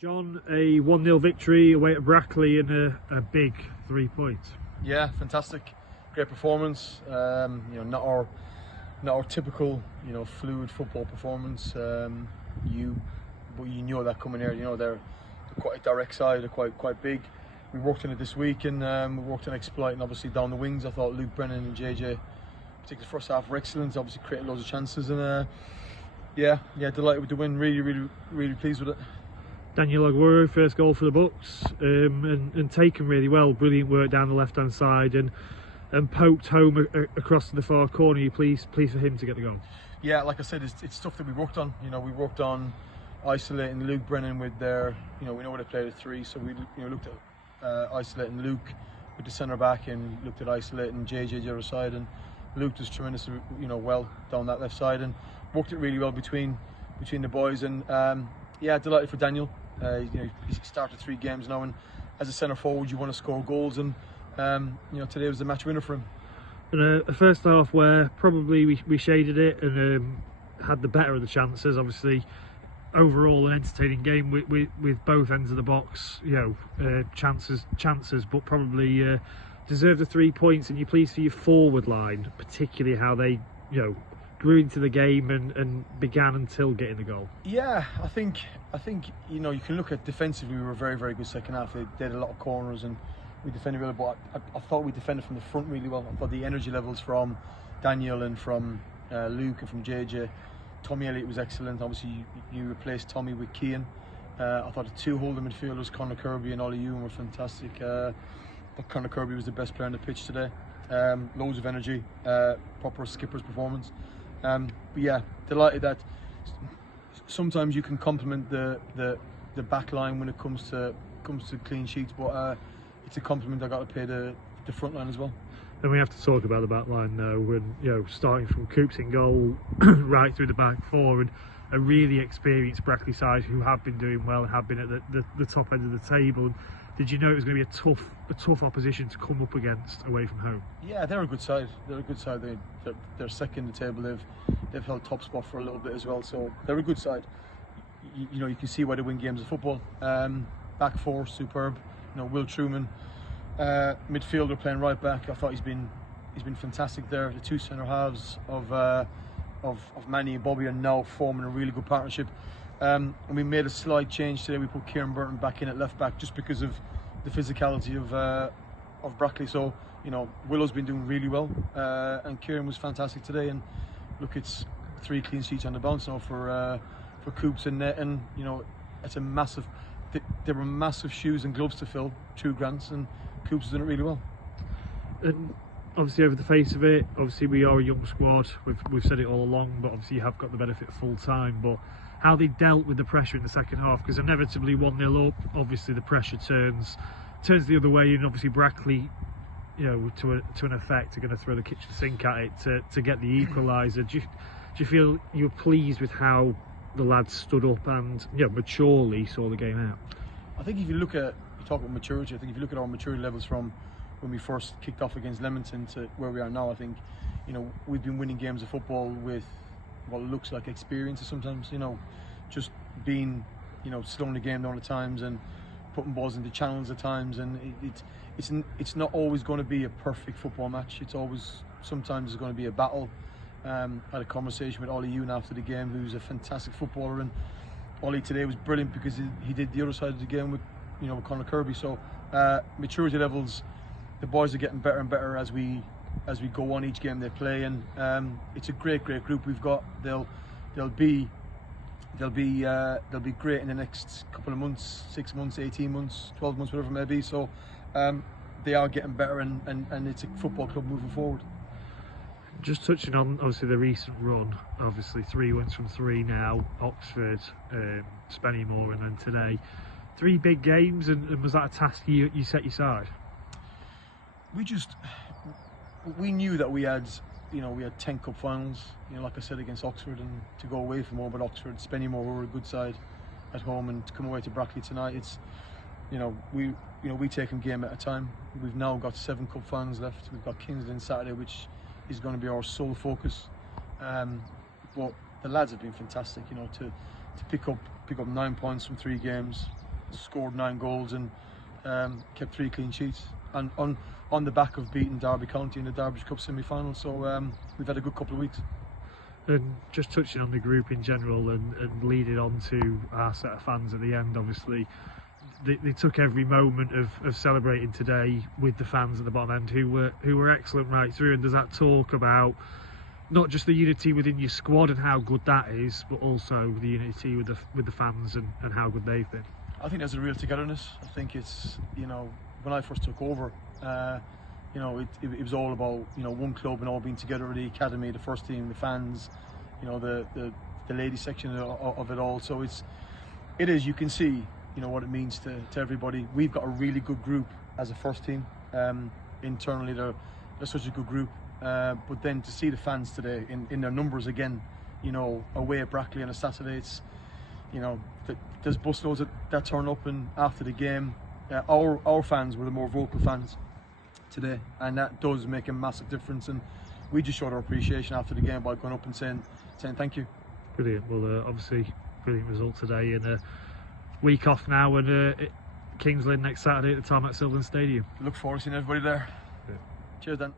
John, a 1-0 victory away at Brackley and a big 3 points. Yeah, fantastic, great performance. Not our typical, fluid football performance. But you know that coming here. They're quite a direct side. They're quite big. We worked on it this week, and we worked on exploiting obviously down the wings. I thought Luke Brennan and JJ, particularly the first half, were excellent. Obviously created loads of chances, and delighted with the win. Really pleased with it. Daniel Aguero, first goal for the Bucks, and taken really well. Brilliant work down the left-hand side and poked home across to the far corner. You pleased for him to get the goal? Yeah, like I said, it's stuff that we worked on. We worked on isolating Luke Brennan with their, we know they played at 3, so we looked at isolating Luke with the centre back and looked at isolating JJ the other side, and Luke was tremendous, well down that left side and worked it really well between the boys. And delighted for Daniel. He's started 3 games now, and as a centre forward you want to score goals, and today was the match winner for him. And a first half where probably we shaded it and had the better of the chances. Obviously overall an entertaining game with both ends of the box, chances, but probably deserved the 3 points. And you're pleased for your forward line, particularly how they grew into the game and began until getting the goal. Yeah, I think you can look at defensively. We were very, very good second half. They did a lot of corners and we defended well, but I thought we defended from the front really well. I thought the energy levels from Daniel and from Luke and from JJ. Tommy Elliott was excellent. Obviously you replaced Tommy with Keane. I thought the 2 holding midfielders, Conor Kirby and Ollie Ewan, were fantastic. But Conor Kirby was the best player on the pitch today. Loads of energy, proper skipper's performance. But yeah, delighted that sometimes you can compliment the back line when it comes to clean sheets, but it's a compliment I got to pay the front line as well. And we have to talk about the back line now, when starting from Coops in goal right through the back 4, and a really experienced Brackley side who have been doing well and have been at the top end of the table. And did you know it was going to be a tough opposition to come up against away from home? Yeah, they're a good side. They're second in the table. They've held top spot for a little bit as well, so they're a good side. You can see why they win games of football. Back 4, superb. Will Truman, midfielder playing right back. I thought he's been fantastic there. The 2 centre halves of Manny and Bobby are now forming a really good partnership. And we made a slight change today. We put Kieran Burton back in at left back just because of the physicality of Brackley. So Willow's been doing really well, and Kieran was fantastic today. And look, it's 3 clean sheets on the bounce now for Coops and net, and it's a massive. There were massive shoes and gloves to fill, 2 grants, and Coops has done it really well. And obviously, over the face of it, obviously we are a young squad. We've said it all along, but obviously you have got the benefit full time. But how they dealt with the pressure in the second half, because inevitably 1-0 up, obviously the pressure turns the other way, and obviously Brackley, to an effect, are going to throw the kitchen sink at it to get the equaliser. Do you feel you were pleased with how the lads stood up and maturely saw the game out? I think if you talk about maturity, I think if you look at our maturity levels from when we first kicked off against Leamington to where we are now, I think we've been winning games of football with what looks like experience sometimes, just being slowing the game down at times and putting balls into channels at times, and it's not always going to be a perfect football match. It's always, sometimes it's going to be a battle. I had a conversation with Ollie Ewan after the game, who's a fantastic footballer, and Ollie today was brilliant because he did the other side of the game with Conor Kirby. So maturity levels, the boys are getting better and better as we go on each game they play, and it's a great group we've got. They'll be great in the next couple of months, 6 months, 18 months, 12 months, whatever it may be. So they are getting better, and it's a football club moving forward. Just touching on obviously the recent run, obviously 3 wins from 3 now, Oxford, Spennymoor, and then today. 3 big games, and was that a task you set your side? We knew that we had 10 cup finals, like I said, against Oxford, and to go away from home at Oxford, Spennymoor, who were a good side at home, and to come away to Brackley tonight, it's we take them game at a time. We've now got 7 cup finals left. We've got Kingsland Saturday, which is going to be our sole focus. But the lads have been fantastic, to pick up 9 points from 3 games. scored 9 goals and kept 3 clean sheets, and on the back of beating Derby County in the Derby Cup semi-final. So we've had a good couple of weeks. And just touching on the group in general and leading on to our set of fans at the end, obviously they took every moment of celebrating today with the fans at the bottom end who were excellent right through. And does that talk about not just the unity within your squad and how good that is, but also the unity with the fans and how good they've been? I think there's a real togetherness. I think it's, you know, when I first took over, you know, it was all about, you know, one club and all being together, the academy, the first team, the fans, you know, the ladies section of it all. So it is, you can see, you know, what it means to everybody. We've got a really good group as a first team. Internally, they're such a good group. But then to see the fans today in their numbers again, you know, away at Brackley on a Saturday, it's, you know, there's busloads that turn up, and after the game, our fans were the more vocal fans today, and that does make a massive difference. And we just showed our appreciation after the game by going up and saying thank you. Brilliant. Well, obviously, brilliant result today, and a week off now, and Kings Lynn next Saturday at the Tarmac Sylvan Stadium. Look forward to seeing everybody there. Yeah. Cheers, Dan.